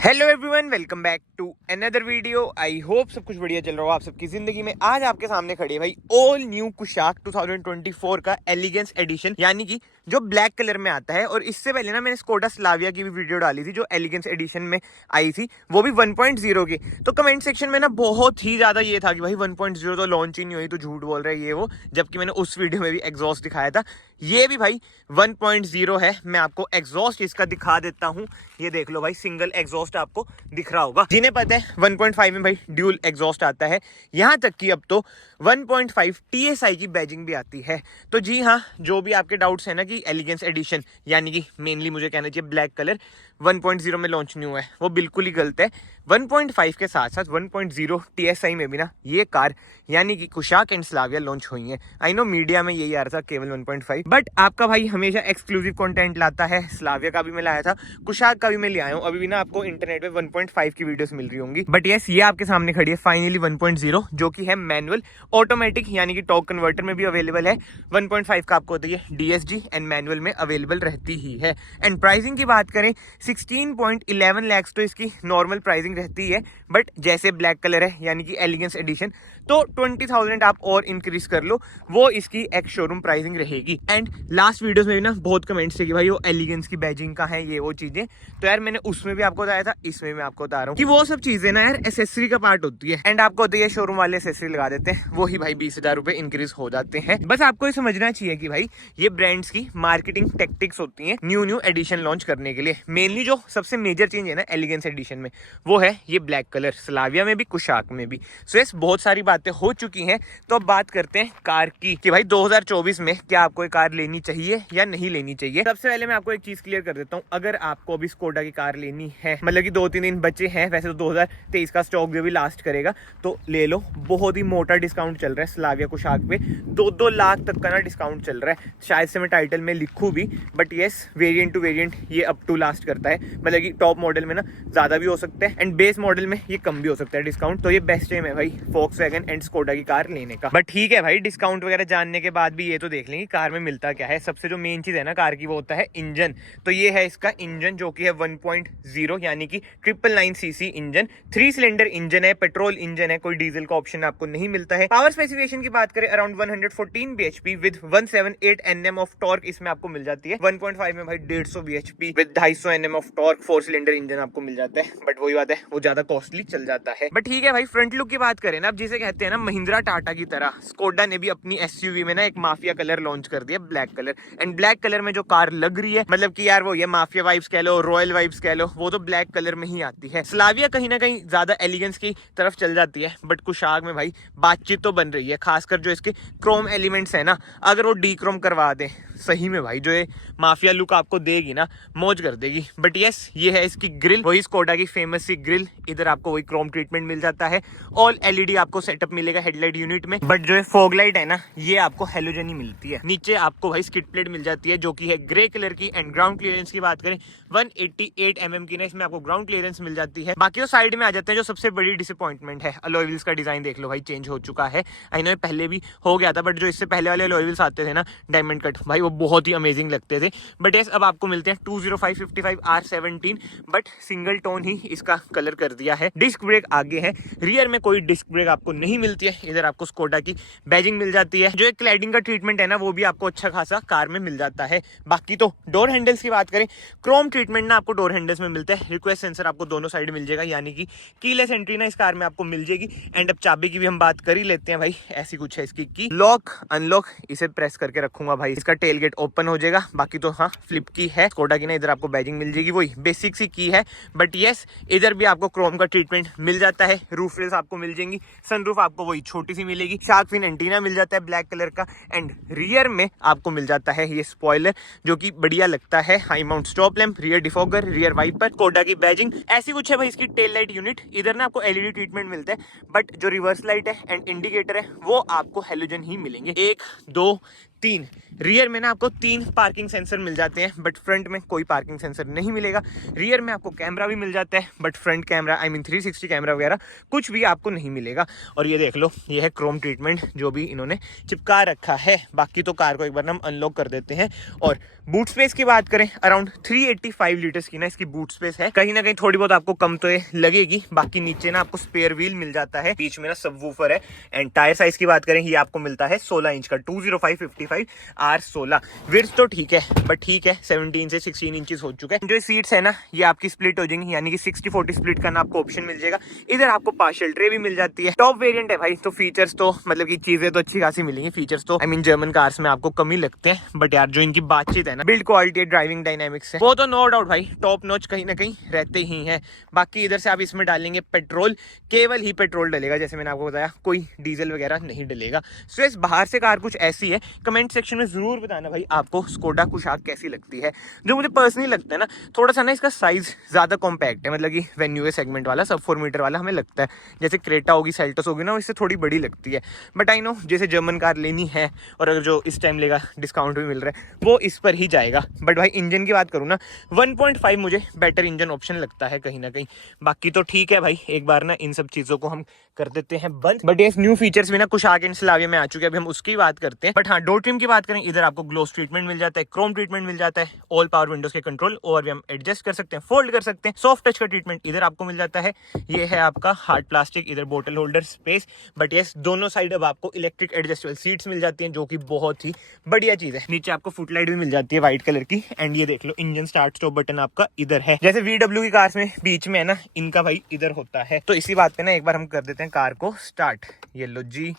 Hello everyone, welcome back to another video. I hope सब कुछ बढ़िया चल रहा हो आप सबकी जिंदगी में। आज आपके सामने खड़ी है भाई ऑल न्यू कुशाक 2024 का एलिगेंस एडिशन, यानी कि जो ब्लैक कलर में आता है। और इससे पहले ना मैंने स्कोडा स्लाविया की भी वीडियो डाली थी जो एलिगेंस एडिशन में आई थी, वो भी 1.0 की। तो कमेंट सेक्शन में ना बहुत ही ज्यादा ये था कि भाई 1.0 तो लॉन्च ही नहीं हुई, तो झूठ बोल रहा है ये वो, जबकि मैंने उस वीडियो में भी एग्जॉस्ट दिखाया था। ये भी भाई 1.0 है। मैं आपको एग्जॉस्ट इसका दिखा देता हूँ, ये देख लो भाई, सिंगल एग्जॉस्ट आपको दिख रहा होगा। जिन्हें पता है 1.5 में भाई ड्यूल एग्जॉस्ट आता है, यहां तक कि अब तो 1.5 TSI की बैजिंग भी आती है। तो जी हाँ, जो भी आपके डाउट्स है ना कि एलिगेंस एडिशन, यानी कि मेनली मुझे कहना चाहिए ब्लैक कलर 1.0 में लॉन्च नहीं हुआ है, वो बिल्कुल ही गलत है। 1.5 के साथ साथ 1.0 TSI में भी ना ये कार यानी कि कुशाक एंड स्लाविया लॉन्च हुई है। आई नो मीडिया में यही आ रहा था केवल 1.5, बट आपका भाई हमेशा एक्सक्लूसिव कंटेंट लाता है। स्लाविया का भी मैं लाया था, कुशाक का भी मैं ले आया हूँ। अभी भी ना आपको इंटरनेट पे 1.5 की वीडियोस मिल रही होंगी, बट यस, ये आपके सामने खड़ी है फाइनली 1.0, जो कि है मैनुअल ऑटोमेटिक, यानी कि टॉर्क कन्वर्टर में भी अवेलेबल है। 1.5 का आपको होती है DSG एंड मैनुअल में अवेलेबल रहती ही है। एंड प्राइसिंग की बात करें 16.11 लाख तो इसकी नॉर्मल प्राइसिंग रहती है, बट जैसे ब्लैक कलर है यानी कि एलिगेंस एडिशन, तो 20,000 आप और इंक्रीज कर लो, वो इसकी एक्स शोरूम प्राइसिंग रहेगी। एंड लास्ट वीडियोस में भी ना बहुत कमेंट्स थे कि भाई वो एलिगेंस की बैजिंग का है, ये वो चीजें, तो यार मैंने उसमें भी आपको बताया था, इसमें मैं आपको बता रहा हूँ कि वो सब चीजें ना यार एसेसरी का पार्ट होती है। एंड आपको होती है शोरूम वाले एसेसरी लगा देते हैं, वो ही भाई 20,000 रुपए इंक्रीज हो जाते हैं। बस आपको ये समझना चाहिए कि भाई ये ब्रांड्स की मार्केटिंग टेक्टिक्स होती हैं न्यू एडिशन लॉन्च करने के लिए। मेनली जो सबसे मेजर चेंज है ना एलिगेंस एडिशन में, वो है ये ब्लैक कलर, स्लाविया में भी कुशाक में भी। सो यस, बहुत सारी बातें हो चुकी हैं, तो अब बात करते हैं कार की कि भाई 2024 में क्या आपको ये कार लेनी चाहिए या नहीं लेनी चाहिए। सबसे पहले मैं आपको एक चीज क्लियर कर देता हूँ, अगर आपको अभी स्कोडा की कार लेनी है, मतलब कि 2-3 दिन बचे हैं, वैसे तो 2023 का स्टॉक जो भी लास्ट करेगा, तो ले लो। बहुत ही मोटा डिस्काउंट चल रहा है स्लाविया कुशाक पे, 2-2 लाख तक का ना डिस्काउंट चल रहा है। शायद से मैं टाइटल में लिखूं भी, but yes, variant to variant ये अप टू लास्ट करता है। मतलब कि टॉप मॉडल में ना ज्यादा भी हो सकता है एंड बेस मॉडल में ये कम भी हो सकता है डिस्काउंट। तो ये बेस्ट टाइम है भाई वोक्सवैगन एंड स्कोडा की कार लेने का। बट ठीक है भाई, डिस्काउंट वगैरह जानने के बाद भी ये तो देख लेंगे कार में मिलता क्या है। सबसे जो मेन चीज है ना कार की, वो होता है इंजन। तो ये है इसका इंजन, जो कि है 1.0 यानी कि 999cc इंजन, 3 सिलेंडर इंजन है, पेट्रोल इंजन है, कोई डीजल का ऑप्शन आपको नहीं मिलता है। पावर स्पेसिफिकेशन की बात करें around 114 bhp with 178 Nm of torque इसमें आपको मिल जाती है। 1.5 में भाई 150 bhp with 250 Nm of torque 4 cylinder engine आपको मिल जाता है, बट वही बात है, वो ज्यादा कॉस्टली चल जाता है। बट ठीक है भाई, फ्रंट लुक की बात करें ना, अब जिसे कहते हैं ना महिंद्रा टाटा की तरह, स्कोडा ने भी अपनी SUV में ना एक माफिया कलर लॉन्च कर दिया, black colour. And black colour में जो कार लग रही है, मतलब कि यार वो ये माफिया वाइब्स कह लो, रॉयल वाइब्स कह लो, वो तो ब्लैक कलर में ही आती है। स्लाविया कहीं ना कहीं ज्यादा एलिगेंस की तरफ चल जाती है, बट कुशाक में भाई बातचीत तो बन रही है, खासकर जो इसके क्रोम एलिमेंट्स है ना, अगर वो डी क्रोम करवा दे, सही में भाई जो ये माफिया लुक आपको देगी ना, मौज कर देगी। बट यस, ये है इसकी ग्रिल, वही स्कोडा की फेमस सी ग्रिल। इधर आपको वही क्रोम ट्रीटमेंट मिल जाता है, ऑल LED आपको सेटअप मिलेगा हेडलाइट यूनिट में। बट जो है फॉग लाइट है ना, ये आपको हेलोजन ही मिलती है। नीचे आपको भाई स्किड प्लेट मिल जाती है, जो कि है ग्रे कलर की। एंड ग्राउंड क्लियरेंस की बात करें 188 mm की ना इसमें आपको ग्राउंड क्लियरेंस मिल जाती है। बाकी तो साइड में आ जाते हैं, जो सबसे बड़ी डिसअपॉइंटमेंट है, अलॉय व्हील्स का डिजाइन देख लो भाई, चेंज हो चुका है। आई नो पहले भी हो गया था, बट जो इससे पहले वाले अलॉय व्हील्स आते थे ना डायमंड कट, भाई वो बहुत ही अमेजिंग लगते थे। बट यस, अब आपको मिलते हैं 205/55 R17, बट सिंगल टोन ही इसका कलर कर दिया है। डिस्क ब्रेक आगे है, रियर में कोई डिस्क ब्रेक आपको नहीं मिलती है। इधर आपको स्कोडा की बैजिंग मिल जाती है। जो एक क्लैडिंग का ट्रीटमेंट है ना, वो भी आपको अच्छा खासा कार में मिल जाता है। बाकी तो डोर हैंडल्स की बात करें, क्रोम ट्रीटमेंट ना आपको डोर हैंडल्स में मिलता है। रिक्वेस्ट सेंसर आपको दोनों साइड मिल जाएगा, यानी कि कीलेस एंट्री ना इस कार में आपको मिल जाएगी। एंड अब चाबी की भी हम बात कर ही लेते हैं भाई, ऐसी कुछ है इसकी की। लॉक अनलॉक, इसे प्रेस करके रखूंगा भाई, इसका टेल गेट ओपन हो जाएगा। बाकी तो हाँ, फ्लिप की है स्कोडा की ना, इधर आपको बैजिंग मिल जाएगी, वही बेसिक सी की है। बट यस, इधर भी आपको क्रोम का ट्रीटमेंट मिल जाता है। रूफ रेल्स आपको मिल जाएंगी, सनरूफ आपको वही छोटी सी मिलेगी, शार्क फिन एंटीना मिल जाता है ब्लैक कलर का। एंड रियर में आपको मिल जाता है ये स्पॉइलर, जो कि बढ़िया लगता है। High mount stop lamp, rear defogger, rear wiper, Skoda की बैजिंग, ऐसी कुछ है भाई इसकी टेल लाइट यूनिट। इधर ना आपको LED ट्रीटमेंट मिलता है, बट जो रिवर्स लाइट है एंड इंडिकेटर है, वो आपको हेलोजन ही मिलेंगे। 1, 2, 3 रियर में ना आपको 3 पार्किंग सेंसर मिल जाते हैं, बट फ्रंट में कोई पार्किंग सेंसर नहीं मिलेगा। रियर में आपको कैमरा भी मिल जाता है, बट फ्रंट कैमरा 360 कैमरा वगैरह कुछ भी आपको नहीं मिलेगा। और ये देख लो, ये है क्रोम ट्रीटमेंट जो भी इन्होंने चिपका रखा है। बाकी तो कार को एक बार हम अनलॉक कर देते हैं। और बूट स्पेस की बात करें, अराउंड 385 लीटर्स की ना इसकी बूट स्पेस है। कहीं ना कहीं थोड़ी बहुत आपको कम तो लगेगी। बाकी नीचे ना आपको स्पेयर व्हील मिल जाता है, बीच में ना सबवूफर है। एंड टायर साइज की बात करें, ये आपको मिलता है 16 इंच का 205/55 R16। विड्थ तो ठीक है, बट ठीक है 17 से 16 इंचेस हो चुका है। जो सीट्स है ना, ये आपकी स्प्लिट हो जाएंगी, यानी कि 60-40 स्प्लिट का ना आपको ऑप्शन मिल जाएगा। इधर आपको पार्शियल ट्रे भी मिल जाती है। टॉप वेरिएंट है भाई, तो फीचर्स तो मतलब की चीजें तो अच्छी खासी मिलेंगी। फीचर्स तो जर्मन कार्स में आपको कम ही लगते हैं, बट यार जो इनकी बातचीत है ना, बिल्ड क्वालिटी, ड्राइविंग डायनामिक्स है, वो तो नो डाउट भाई टॉप नॉच कहीं ना कहीं रहते ही हैं। बाकी इधर से आप इसमें डालेंगे पेट्रोल, केवल ही पेट्रोल डलेगा, जैसे मैंने आपको बताया, कोई डीजल वगैरह नहीं डलेगा। सो इस बाहर से कार कुछ ऐसी है। कमेंट सेक्शन में जरूर बताना भाई आपको स्कोडा कुशाक कैसी लगती है। जो मुझे पर्सनली लगता है ना, थोड़ा सा ना इसका साइज ज्यादा कॉम्पैक्ट है, मतलब कि वेन्यू सेगमेंट वाला सब 4 मीटर वाला हमें लगता है। जैसे क्रेटा होगी, सेल्टोस होगी ना, इससे थोड़ी बड़ी लगती है। बट आई नो जैसे जर्मन कार लेनी है और अगर जो इस टाइम लेगा डिस्काउंट भी मिल रहा है, वो इस पर ही जाएगा। बट भाई इंजन की बात करूँ ना, 1.5 मुझे बेटर इंजन ऑप्शन लगता है कहीं ना कहीं। बाकी तो ठीक है भाई, एक बार ना इन सब चीजों को हम कर देते हैं बंद। बट ये न्यू फीचर्स भी ना कुशाक एंड स्लाविया में आ चुके हैं, अभी हम उसकी बात करते हैं। बट हाँ, डोर ट्रिम की बात करें, इधर आपको ग्लोस ट्रीटमेंट मिल जाता है, क्रोम ट्रीटमेंट मिल जाता है, ऑल पावर विंडोज के कंट्रोल और भी हम एडजस्ट कर सकते हैं, फोल्ड कर सकते हैं। सॉफ्ट टच का ट्रीटमेंट इधर आपको मिल जाता है। ये है आपका हार्ड प्लास्टिक, इधर बोतल होल्डर स्पेस। बट यस, दोनों साइड अब आपको इलेक्ट्रिक एडजस्टेबल सीट्स मिल जाती हैं, जो कि बहुत ही बढ़िया चीज है। नीचे आपको फुटलाइट भी मिल जाती है व्हाइट कलर की। एंड ये देख लो, इंजन स्टार्ट स्टॉप बटन आपका इधर है, जैसे VW की कार में बीच में है ना, इनका भाई इधर होता है। तो इसी बात पे ना एक बार हम कर देते हैं कार को स्टार्ट। ये लो जी,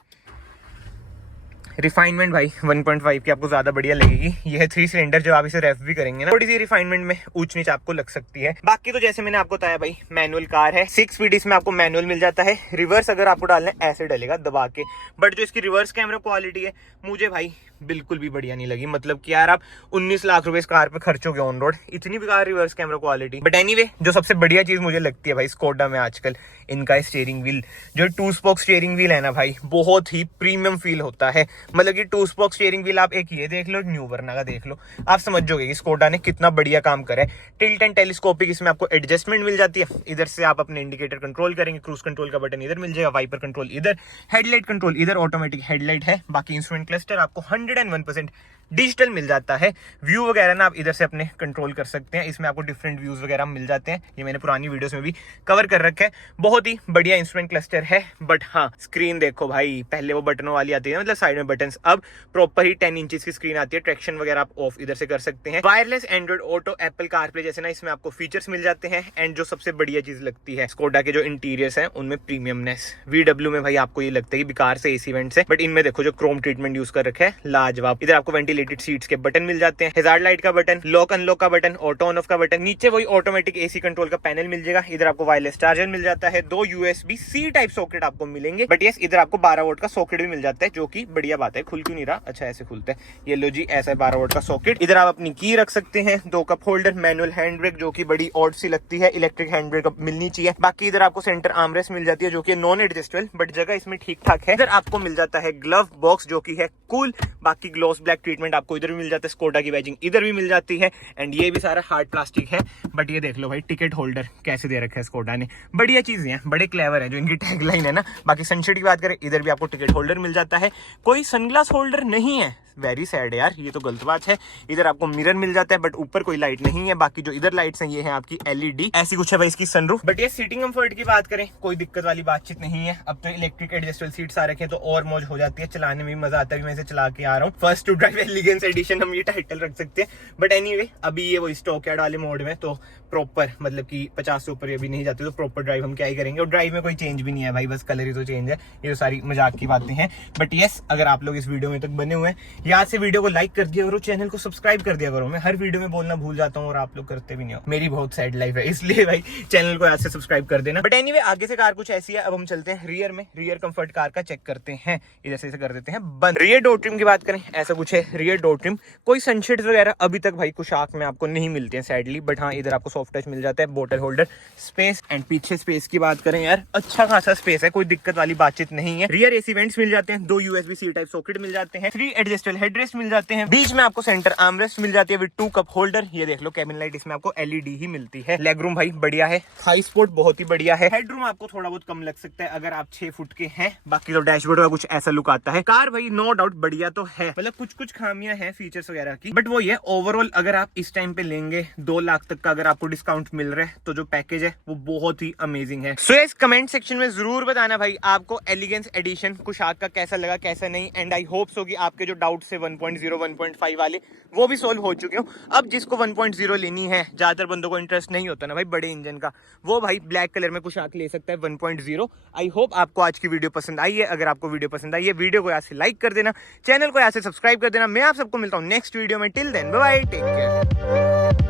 रिफाइनमेंट भाई 1.5 की आपको ज्यादा बढ़िया लगेगी। ये है 3 सिलेंडर, जो आप इसे रेफ भी करेंगे ना, थोड़ी सी रिफाइनमेंट में ऊंच नीच आपको लग सकती है। बाकी तो जैसे मैंने आपको बताया भाई, मैनुअल कार है, 6 स्पीड इसमें आपको मैनुअल मिल जाता है। रिवर्स अगर आपको डालना है ऐसे डलेगा दबा के। बट जो इसकी रिवर्स कैमरा क्वालिटी है, मुझे भाई बिल्कुल भी बढ़िया नहीं लगी। मतलब कि यार आप 19 लाख रुपए इस कार पे खर्चोगे ऑन रोड, इतनी बेकार reverse camera quality. But anyway, जो सबसे बढ़िया चीज मुझे लगती है भाई स्कोडा में आजकल, इनका स्टीयरिंग व्हील, जो 2 स्पोक स्टीयरिंग व्हील है ना भाई, बहुत ही प्रीमियम फील होता है। मतलब कि 2 स्पोक स्टीयरिंग व्हील आप एक ये देख लो, न्यू वर्ना का देख लो, आप समझ जाओगे कि स्कोडा ने कितना बढ़िया काम करा है। टिल्ट एंड टेलीस्कोपिक इसमें आपको एडजस्टमेंट मिल जाती है। इधर से आप अपने इंडिकेटर कंट्रोल करेंगे, क्रूज कंट्रोल का बटन इधर मिल जाएगा, वाइपर कंट्रोल इधर, हेडलाइट कंट्रोल इधर, ऑटोमेटिक हेडलाइट है। बाकी इंस्ट्रूमेंट क्लस्टर आपको 101% डिजिटल मिल जाता है। व्यू वगैरह ना आप इधर से अपने कंट्रोल कर सकते हैं। इसमें आपको डिफरेंट व्यूज वगैरह मिल जाते हैं, ये मैंने पुरानी वीडियोस में भी कवर कर रखा है। बहुत ही बढ़िया इंस्ट्रूमेंट क्लस्टर है। बट हाँ, स्क्रीन देखो भाई, पहले वो बटनों वाली आती है, मतलब साइड में बटन्स, अब प्रॉपर ही 10 इंचेस की स्क्रीन आती है। ट्रैक्शन वगैरह आप ऑफ इधर से कर सकते हैं। Wireless Android auto, Apple CarPlay जैसे ना इसमें आपको फीचर्स मिल जाते हैं। एंड जो सबसे बढ़िया चीज लगती है स्कोडा के जो इंटीरियर्स हैं, उनमें प्रीमियमनेस। VW में भाई आपको ये लगता है कि बेकार से AC वेंट्स है, बट इनमें देखो जो क्रोम ट्रीटमेंट यूज कर रखा है, लाजवाब। इधर आपको वेंटिलेटेड सीट्स के बटन मिल जाते हैं, हैजार्ड लाइट का बटन, लॉक अनलॉक का बटन, ऑटो ऑन ऑफ का बटन, नीचे वही ऑटोमेटिक AC कंट्रोल का पैनल मिल जाएगा। इधर आपको वायरलेस चार्जर मिल जाता है, 2 USB-C टाइप सॉकेट आपको मिलेंगे। बट यस, इधर आपको 12 वोल्ट का सॉकेट भी मिल जाता है, जो कि बढ़िया बात है। खुल क्यों नहीं रहा? अच्छा ऐसे खुलता है। ये लो जी, ऐसा 12 वोल्ट का सॉकेट। इधर आप अपनी की रख सकते हैं, 2 cup holder, manual hand brake, जो कि बड़ी ऑड सी लगती है, इलेक्ट्रिक हैंड ब्रेक मिलनी चाहिए। बाकी इधर आपको सेंटर आर्मरेस्ट मिल जाती है, जो कि नॉन एडजस्टेबल, बट जगह इसमें ठीक ठाक है। इधर आपको मिल जाता है ग्लव बॉक्स, जो कि है कूल। बाकी ग्लॉस ब्लैक ट्रीटमेंट आपको इधर भी मिल जाता है, स्कोडा की बैजिंग इधर भी मिल जाती है। एंड ये भी सारा हार्ड प्लास्टिक है। बट ये देख लो भाई, टिकट होल्डर कैसे दे रखा है स्कोडा ने, बढ़िया चीजें हैं, बड़े क्लेवर है जो इनकी टैगलाइन है ना। बाकी सनशेड की बात करें, इधर भी आपको टिकट होल्डर मिल जाता है, कोई सनग्लास होल्डर नहीं है। वेरी सैड यार, ये तो गलत बात है। इधर आपको मिरर मिल जाता है, बट ऊपर कोई लाइट नहीं है। बाकी जो इधर लाइट्स हैं, ये है आपकी LED, ऐसी कुछ है भाई इसकी सनरूफ। बट ये सीटिंग कंफर्ट की बात करें, कोई दिक्कत वाली बातचीत नहीं है। अब तो इलेक्ट्रिक एडजस्टेबल सीट्स आ रखे हैं, तो और मौज हो जाती है, चलाने में भी मजा आता है। मैं इसे चला के आ रहा हूँ, first to drive elegance edition हम ये टाइटल रख सकते हैं। बट एनीवे, अभी ये वो स्टॉक यार्ड वाले मोड में, तो प्रॉपर मतलब कि 50 से ऊपर अभी नहीं जाते, तो प्रॉपर ड्राइव हम क्या ही करेंगे। और ड्राइव में कोई चेंज भी नहीं है भाई, बस कलर ही तो चेंज है। ये तो सारी मजाक की बातें हैं। बट यस, अगर आप लोग इस वीडियो में तक बने हुए हैं, याद से वीडियो को लाइक कर दिया करो, चैनल को सब्सक्राइब कर दिया करो। मैं हर वीडियो में बोलना भूल जाता हूँ और आप लोग करते भी नहीं हो। मेरी बहुत सैड लाइफ है, इसलिए भाई चैनल को याद से सब्सक्राइब कर देना। बट एनीवे, आगे से कार कुछ ऐसी है। अब हम चलते हैं रियर में, रियर कंफर्ट कार का चेक करते हैं। इधर से कर देते हैं बंद। रियर डोर ट्रिम की बात करें, ऐसा कुछ है रियर डोर ट्रिम। कोई सनशेड्स वगैरह अभी तक भाई कुशाक में आपको नहीं मिलते हैं सैडली। बट हाँ, इधर आपको सॉफ्ट टच मिल जाता है, बोतल होल्डर स्पेस। एंड पीछे स्पेस की बात करें यार, अच्छा खासा स्पेस है, कोई दिक्कत वाली बातचीत नहीं है। रियर एसी वेंट्स मिल जाते हैं, 2 USB-C टाइप सॉकेट मिल जाते हैं, 3 एडजस्टेबल हेडरेस्ट मिल जाते हैं, बीच में आपको सेंटर आर्मरेस्ट मिल जाती है विद 2 कप होल्डर। ये देख लो कैबिन लाइट इसमें आपको LED ही मिलती है। लेग रूम भाई बढ़िया है, थाई स्पोर्ट बहुत ही बढ़िया है। हेडरूम आपको थोड़ा बहुत कम लग सकता है अगर आप 6 फुट के हैं, बाकी तो डैशबोर्ड का कुछ ऐसा लुक आता है। कार भाई नो डाउट बढ़िया तो है, मतलब कुछ कुछ खामियां हैं फीचर्स वगैरह की, बट वो ये ओवरऑल अगर आप इस टाइम पे लेंगे 2 लाख तक का अगर आपको डिस्काउंट मिल रहा है तो जो पैकेज है वो बहुत ही अमेजिंग है। सो इस कमेंट सेक्शन में जरूर बताना भाई आपको एलिगेंस एडिशन कुशाक का कैसा लगा कैसा नहीं। एंड आई होप सो कि आपके जो डाउट से 1.0 1.5 वाले वो भी सोल्व हो चुके हो। अब जिसको 1.0 लेनी है, ज्यादातर बंदों को इंटरेस्ट नहीं होता ना भाई बड़े इंजन का, वो भाई ब्लैक कलर में कुशाक ले सकता है 1.0। आई होप आपको आज की वीडियो पसंद आई है। अगर आपको वीडियो पसंद आई है, वीडियो को यहाँ से लाइक कर देना, चैनल को यहाँ से सब्सक्राइब कर देना। मैं आप सबको मिलता हूँ नेक्स्ट वीडियो में। Till then bye bye, take care.